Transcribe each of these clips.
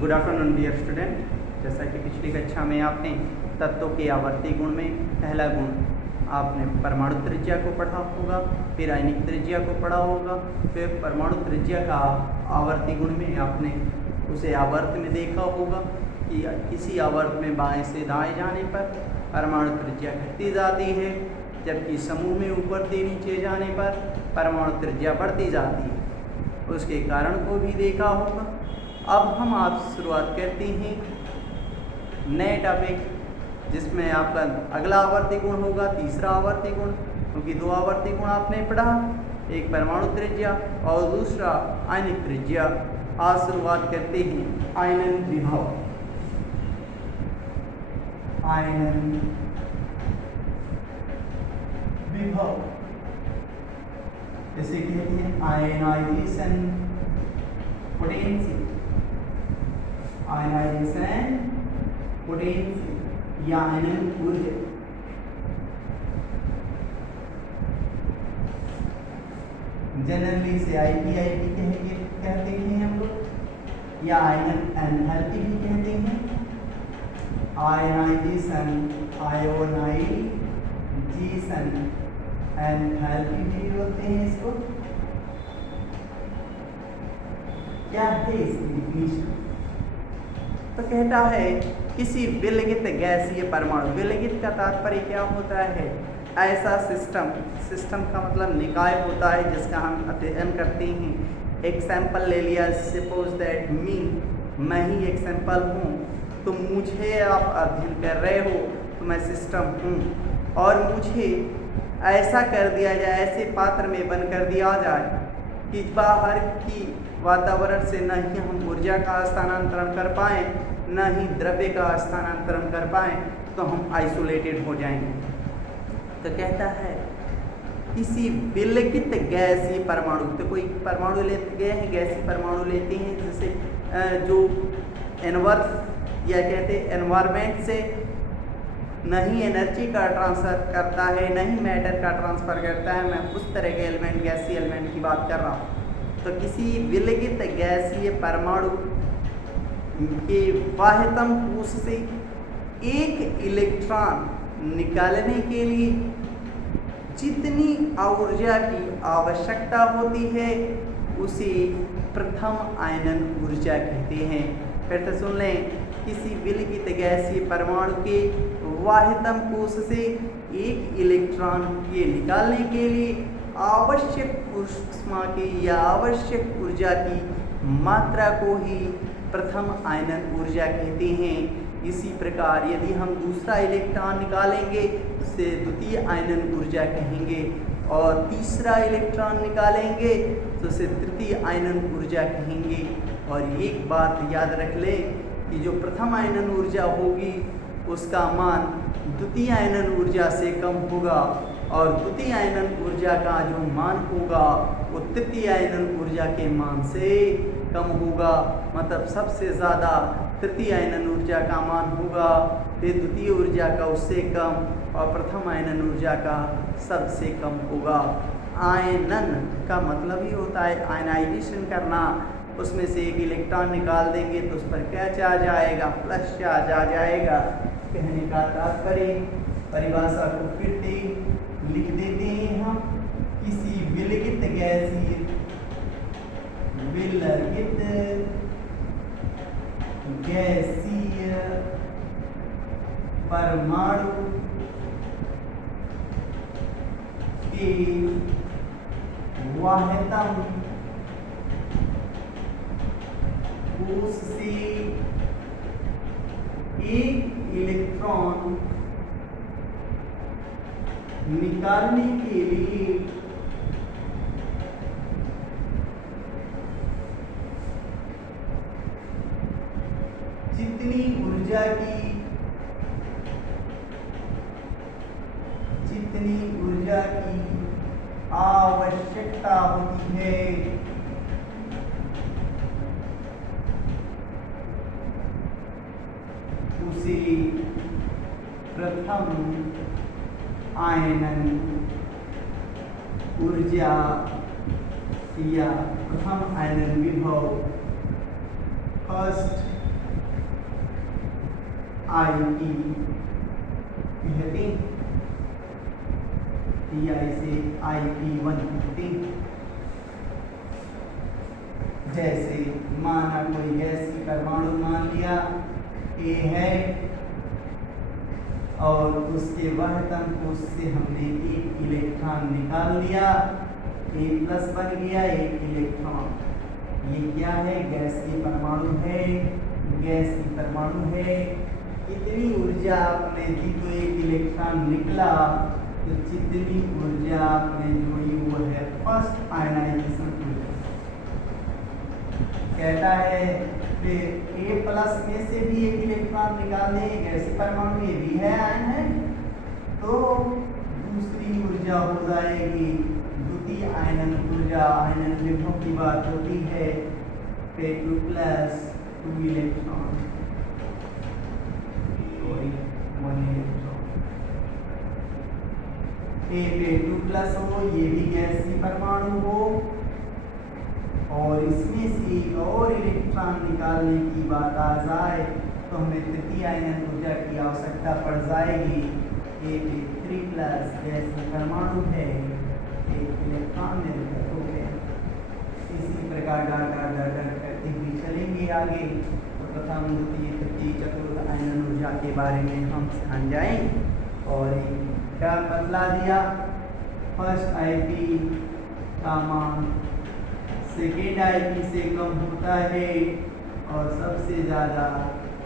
Good afternoon dear student. जैसा कि पिछली कक्षा में आपने तत्वों के आवर्ती गुण में पहला गुण आपने परमाणु त्रिज्या को पढ़ा होगा, फिर आयनिक त्रिज्या को पढ़ा होगा, फिर परमाणु त्रिज्या का आवर्ती गुण में आपने उसे आवर्त में देखा होगा कि किसी आवर्त में बाएं से दाएं जाने पर परमाणु त्रिज्या घटती जाती है, जबकि समूह में ऊपर से नीचे जाने पर परमाणु त्रिज्या बढ़ती जाती है। उसके कारण को भी देखा होगा। अब हम आप शुरुआत करते हैं नए टॉपिक, जिसमें आपका अगला आवर्ती गुण होगा तीसरा आवर्ती गुण, क्योंकि दो आवर्ती गुण आपने पढ़ा, एक परमाणु त्रिज्या और दूसरा आयनिक त्रिज्या। आज शुरुआत करते हैं आयनन विभव। आयनन विभव इसे कहते हैं आयनाइजेशन पोटेंशियल। आयनाइजेशन पोटेंशियल या आयनन ऊर्जा। जनरली से आईपी कहते हैं हम लोग, या आयनन एंथैल्पी भी कहते हैं। आयनाइजेशन, आयोनाइजेशन एंथैल्पी भी बोलते हैं इसको। क्या है इसकी डिफिनीशन? तो कहता है किसी विलगित गैसीय परमाणु, विलगित का तात्पर्य क्या होता है? ऐसा सिस्टम का मतलब निकाय होता है जिसका हम अध्ययन करते हैं। एग्जाम्पल ले लिया, सपोज दैट मैं ही एग्जाम्पल हूँ, तो मुझे आप अध्ययन कर रहे हो, तो मैं सिस्टम हूँ, और मुझे ऐसा कर दिया जाए, ऐसे पात्र में बन कर दिया जाए कि बाहर की वातावरण से न ही हम ऊर्जा का स्थानांतरण कर पाएँ, न ही द्रव्य का स्थानांतरण कर पाएँ, तो हम आइसोलेटेड हो जाएंगे। तो कहता है किसी विलगित गैसीय परमाणु, तो कोई परमाणु लेते गए हैं, गैसीय परमाणु लेते हैं, जैसे जो या कहते हैं एनवायरमेंट से नहीं एनर्जी का ट्रांसफर करता है, नहीं मैटर का ट्रांसफर करता है। मैं उस तरह के एलिमेंट, गैसीय एलिमेंट की बात कर रहा हूँ। तो किसी विलगित गैसीय परमाणु के बाह्यतम कोश से एक इलेक्ट्रॉन निकालने के लिए जितनी ऊर्जा की आवश्यकता होती है, उसे प्रथम आयनन ऊर्जा कहते हैं। फिर तो सुन लें, किसी विलगित गैसीय परमाणु के बाह्यतम कोश से एक इलेक्ट्रॉन के निकालने के लिए आवश्यक ऊष्मा की या आवश्यक ऊर्जा की मात्रा को ही प्रथम आयनन ऊर्जा कहते हैं। इसी प्रकार यदि हम दूसरा इलेक्ट्रॉन निकालेंगे उसे द्वितीय आयनन ऊर्जा कहेंगे, और तीसरा इलेक्ट्रॉन निकालेंगे तो उसे तृतीय आयनन ऊर्जा कहेंगे। और एक बात याद रख लें कि जो प्रथम आयनन ऊर्जा होगी उसका मान द्वितीय आयनन ऊर्जा से कम होगा, और द्वितीय आयनन ऊर्जा का जो मान होगा वो तृतीय आयनन ऊर्जा के मान से कम होगा। मतलब सबसे ज़्यादा तृतीय आयनन ऊर्जा का मान होगा, फिर द्वितीय ऊर्जा का उससे कम, और प्रथम आयनन ऊर्जा का सबसे कम होगा। आयनन का मतलब ही होता है आयनाइजेशन करना। उसमें से एक इलेक्ट्रॉन निकाल देंगे तो उस पर क्या चार्ज आएगा? प्लस चार्ज आ जाएगा। कहने का तात्पर्य, परिभाषा को फिर से लिख देते हैं हम, किसी विलगित गैसीय परमाणु के बाह्यतम कोश से एक इलेक्ट्रॉन निकालने के लिए जितनी ऊर्जा की आवश्यकता होती है, उसे प्रथम आयनन ऊर्जा या प्रथम आयनन विभव, फर्स्ट IP कहते Ti से IP150। जैसे माना कोई गैस की परमाणु मान लिया A है और उसके वह तंतु से हमने एक इलेक्ट्रॉन निकाल लिया, A+ बन गया एक इलेक्ट्रॉन। ये क्या है? गैस की परमाणु है, गैस की परमाणु है। कितनी ऊर्जा आपने दी तो एक इलेक्ट्रॉन निकला, तो जितनी ऊर्जा आपने जोड़ी वो है फर्स्ट आयनाइजेशन ऊर्जा। कहता है फिर A+ में से भी एक इलेक्ट्रॉन निकाल दे, गैसीय परमाणु ये भी है, आयन है, तो दूसरी ऊर्जा हो जाएगी द्वितीय आयनन ऊर्जा। आयनन विभव की बात होती है, P2+ 2 electron, sorry 1 electron. P2+ हो, ये भी गैसीय परमाणु हो, और इसमें से और इलेक्ट्रॉन निकालने की बात आ जाए तो हमें तृतीय आयनन ऊर्जा की आवश्यकता पड़ जाएगी। P3+ गैसीय परमाणु है, एक इलेक्ट्रॉन निर्गत हो गया। इसी प्रकार डॉट करते हुए चलेंगे आगे। तो प्रथम द्वितीय तृतीय चतुर्थ आयनन ऊर्जा के बारे में हम जान जाएं। और क्या बतला दिया? फर्स्ट IP का मान सेकेंड IP से कम होता है और सबसे ज़्यादा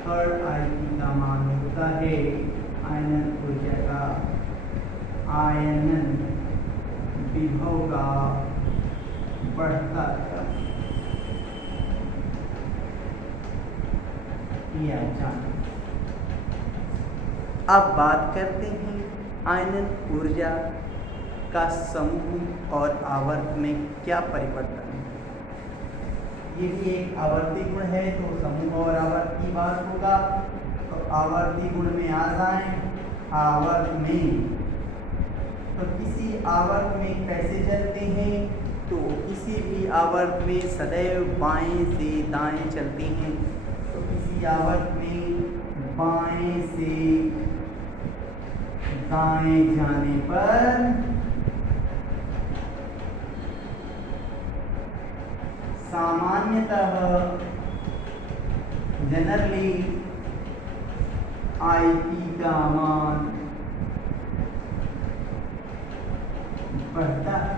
थर्ड IP का मान होता है। आयनन ऊर्जा का, आयनन विभव का बढ़ता क्रम ये जान। अब बात करते हैं आयनन ऊर्जा का समूह और आवर्त में क्या परिवर्तन है। ये भी एक आवर्ती गुण है, तो समूह और आवर्त की बात होगा। तो आवर्ती गुण में आ जाएं। आवर्त में, तो किसी आवर्त में कैसे चलते हैं? तो किसी भी आवर्त में सदैव बाएं से दाएं चलते हैं। तो किसी आवर्त में बाएं से दाएं जाने पर सामान्यतः जनरली IP का मान बढ़ता है।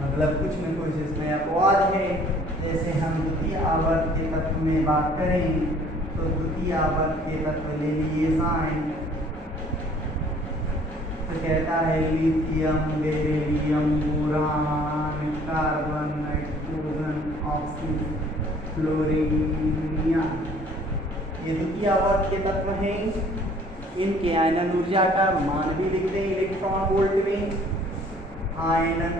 मतलब कुछ न कुछ इसमें अपवाद है। जैसे हम द्वितीय आवर्त के तत्व में बात करें तो द्वितीय आवर्त के तत्व ले लिए साइन। तो कहता है lithium, beryllium, boron, carbon, nitrogen, oxygen, fluorine, ये द्वितीय आवर्त के तत्व हैं। इनके आयनन ऊर्जा का मान भी लिखते हैं इलेक्ट्रॉन वोल्ट में। आयनन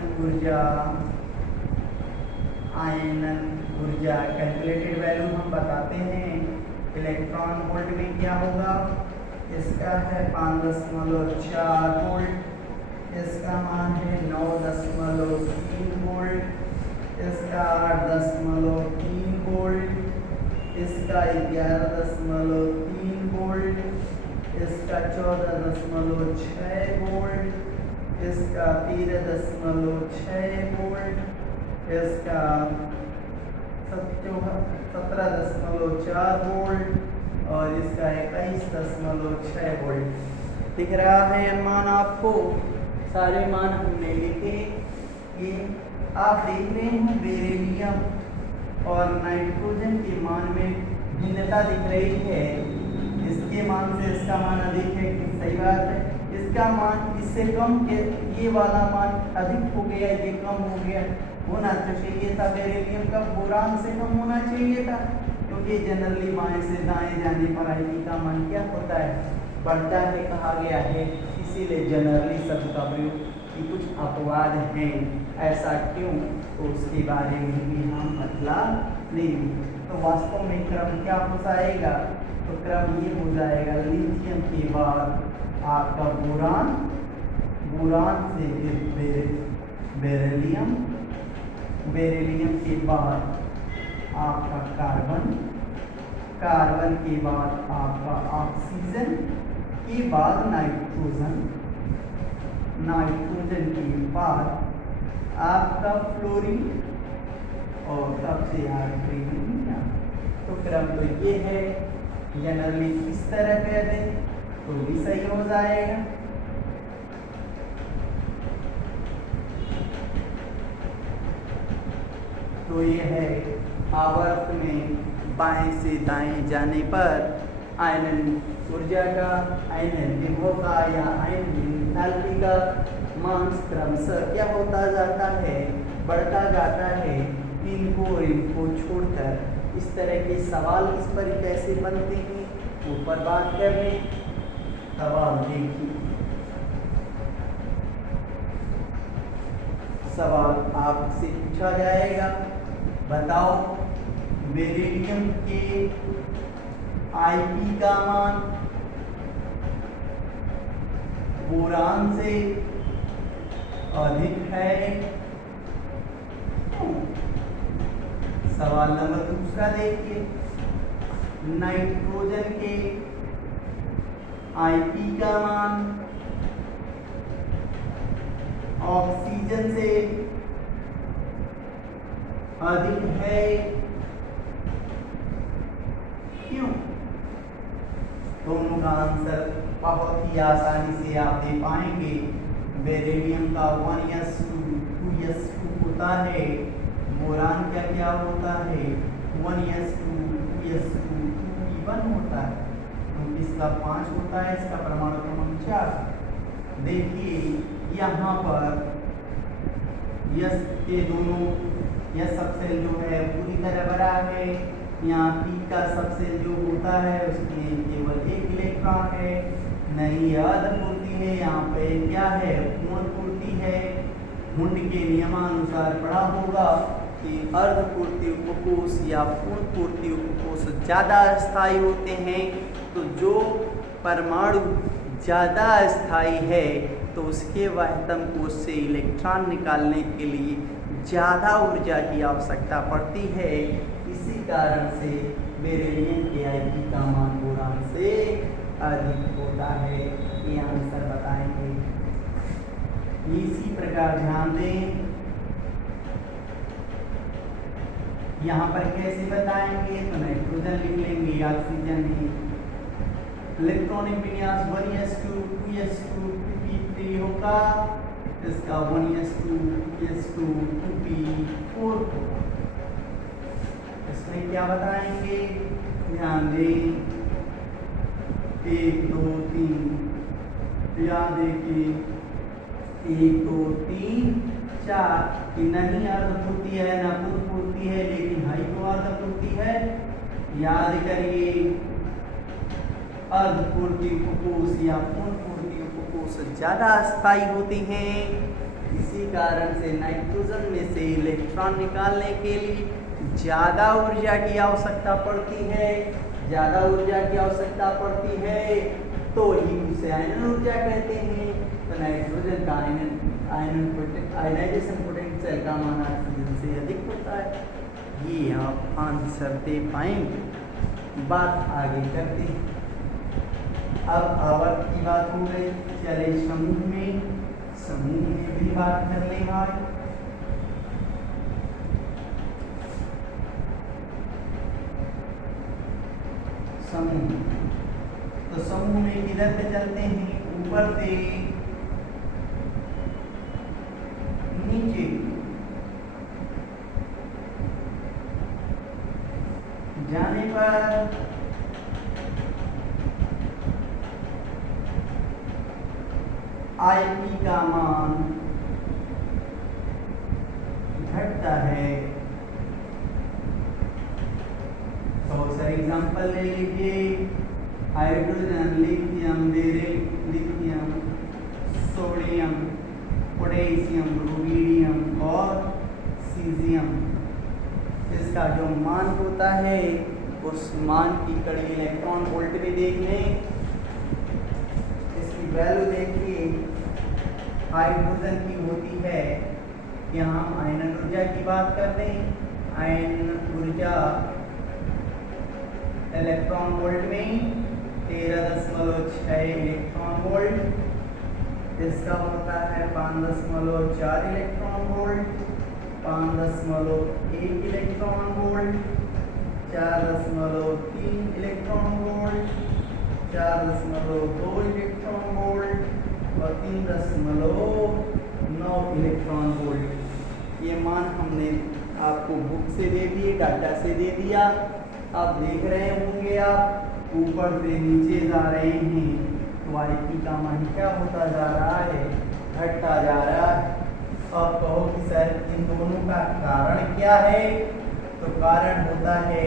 ऊर्जा कैलकुलेटेड वैल्यू हम बताते हैं। इलेक्ट्रॉन वोल्ट में क्या होगा? इसका है 5.4 वोल्ट, इसका मान है 9.3 वोल्ट, इसका 8.3 वोल्ट, इसका 11.3 वोल्ट, इसका 14.6 वोल्ट, इसका 13.6 वोल्ट, इसका 17.4 वोल्ट और इसका 21.6 वोल्ट। दिख रहा है अनुमान आपको? सारे मान हमने लिखे। ये आप देख रहे हैं बेरिलियम और नाइट्रोजन के मान में भिन्नता दिख रही है। इसके मान से इसका मान अधिक है, सही बात है। इसका मान इससे कम के, ये वाला मान अधिक हो गया, ये कम हो गया। होना तो चाहिए था बेरिलियम का, बोरान से कम होना चाहिए था, क्योंकि जनरली बाएं से दाएं जाने पर IP का मान क्या होता है? बढ़ता है कहा गया है। इसीलिए जनरली शब्द का प्रयोग कि कुछ अपवाद हैं। ऐसा क्यों? तो उसके बारे में भी हम बतला लेंगे। तो वास्तव में क्रम क्या हो जाएगा? तो क्रम ये हो जाएगा, लिथियम के बाद आपका बोरान, बोरान से फिर बेरिलियम, बेरिलियम के बाद आपका कार्बन, कार्बन के बाद आपका ऑक्सीजन के बाद नाइट्रोजन, नाइट्रोजन के बाद आपका फ्लोरीन और सबसे हाइड्रोजन। तो क्रम तो ये है, जनरली इस तरह कह दें तो भी सही हो जाएगा। तो ये है आवर्त में बाएं से दाएं जाने पर आयनन ऊर्जा का, आयनन विभव का या आयनन एंथैल्पी का मान क्रमशः क्या होता जाता है, बढ़ता जाता है। इनको छोड़कर इस तरह के सवाल इस पर कैसे बनते हैं ऊपर बात कर लें। सवाल देखिए, सवाल आपसे पूछा जाएगा, बताओ बेरिलियम के आईपी का मान बोरान से अधिक है। सवाल नंबर दूसरा देखिए, नाइट्रोजन के आईपी का मान ऑक्सीजन से अधिक है, क्यों? दोनों का आंसर बहुत ही आसानी से आप दे पाएंगे। बेरिलियम का 1s2 2s2 होता है, बोरान का क्या होता है 1s2 2s2 2p1 होता है, तो इसका 5 होता है, इसका परमाणु क्रमांक 4। देखिए यहाँ पर यस के दोनों यह सबसेल जो है पूरी तरह भरा है। यहाँ पी का सबसेल जो होता है उसमें केवल 1 इलेक्ट्रॉन है, नहीं अर्ध पूर्ति है। यहाँ पे क्या है, पूर्ण पूर्ति है। मुंड के नियमानुसार पढ़ा होगा कि अर्ध पूर्ति उपकोष या पूर्ण पूर्ति उपकोष ज़्यादा स्थायी होते हैं। तो जो परमाणु ज़्यादा स्थायी है तो उसके वाहतम कोश से इलेक्ट्रॉन निकालने के लिए ज़्यादा ऊर्जा की आवश्यकता पड़ती है। इसी कारण से बेरिलियम के आईपी का मान बोरान से अधिक होता है। ये आंसर बताएंगे। इसी प्रकार ध्यान दें, यहाँ पर कैसे बताएंगे, तो नाइट्रोजन लिख लेंगे, ऑक्सीजन है। इलेक्ट्रॉनिक विन्यास 1s2 2s2 2p3 होगा, इसका 1s2 2s2 2p4 होगा। इसमें क्या बताएंगे, ध्यान दें, 1 2 3 याद देखिए 1 2 3 4 कि नहीं अर्धपूर्ति है ना पूर्ण पूर्ति है, लेकिन हाई तो अर्धपूर्ति है। याद करिए अर्धपूर्ति उपकोष या पूर्ण पूर्ति उपकोष ज़्यादा स्थायी होते हैं। इसी कारण से नाइट्रोजन में से इलेक्ट्रॉन निकालने के लिए ज़्यादा ऊर्जा की आवश्यकता पड़ती है। ज़्यादा ऊर्जा की आवश्यकता पड़ती है तो ही उसे आयनन ऊर्जा कहते हैं। तो नाइट्रोजन का आयनाइजेशन पोटेंशियल का मान ऑक्सीजन से अधिक होता है। ये आप आंसर दे पाएंगे। बात आगे करते हैं। अब आवर्त की बात हो गई, चले समूह में भी बात कर ले भाई। समूह, तो समूह में किधर से चलते हैं, ऊपर से नीचे जाने पर आईपी का मान घटता है। तो सर एग्जांपल ले लीजिए, hydrogen, lithium, beryl, lithium, sodium, potassium, rubidium और सीजियम। इसका जो मान होता है उस मान की कड़ी इलेक्ट्रॉन वोल्ट भी देख लें। इसकी वैल्यू देखिए, हाइड्रोजन की होती है, यहाँ हम आयनन ऊर्जा की बात कर रहे हैं। आयनन ऊर्जा इलेक्ट्रॉन वोल्ट में 13.6 इलेक्ट्रॉन वोल्ट। इसका होता है 5.4 electron volt, 5.1 electron volt, 4.3 electron volt, 4.2 electron volt और 3.9 इलेक्ट्रॉन वोल्ट। ये मान हमने आपको बुक से दे दिए, डाटा से दे दिया। आप देख रहे होंगे आप ऊपर से नीचे जा रहे हैं तो IP का मान क्या होता जा रहा है, घटता जा रहा है। आप कहो कि सर इन दोनों का कारण क्या है, तो कारण होता है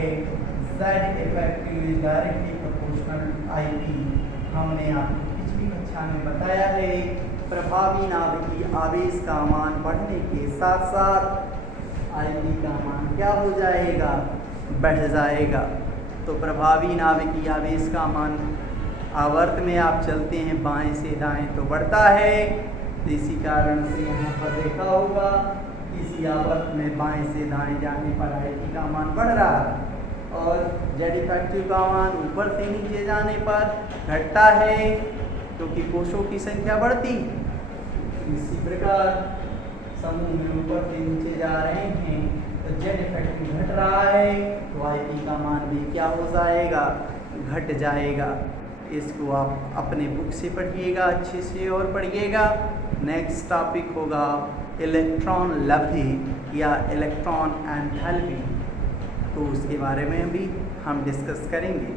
Z effective is directly proportional IP। हमने आपको पिछली कक्षा में बताया है प्रभावी नाभिकीय आवेश का मान बढ़ने के साथ साथ IP का मान क्या हो जाएगा, बढ़ जाएगा। तो प्रभावी नाभिकीय आवेश का मान आवर्त में आप चलते हैं बाएं से दाएं तो बढ़ता है। तो इसी कारण से यहाँ पर देखा होगा इसी आवर्त में बाएं से दाएं जाने पर IP का मान बढ़ रहा है और Z इफेक्टिव का मान ऊपर से नीचे जाने पर घटता है क्योंकि कोषों की संख्या बढ़ती। इसी प्रकार समूह में ऊपर से नीचे जा रहे हैं तो Z इफेक्टिव घट रहा है तो IP का मान भी क्या हो जाएगा, घट जाएगा। इसको आप अपने बुक से पढ़िएगा अच्छे से और पढ़िएगा। नेक्स्ट टॉपिक होगा इलेक्ट्रॉन लब्धि या इलेक्ट्रॉन एंथैल्पी, तो उसके बारे में भी हम डिस्कस करेंगे।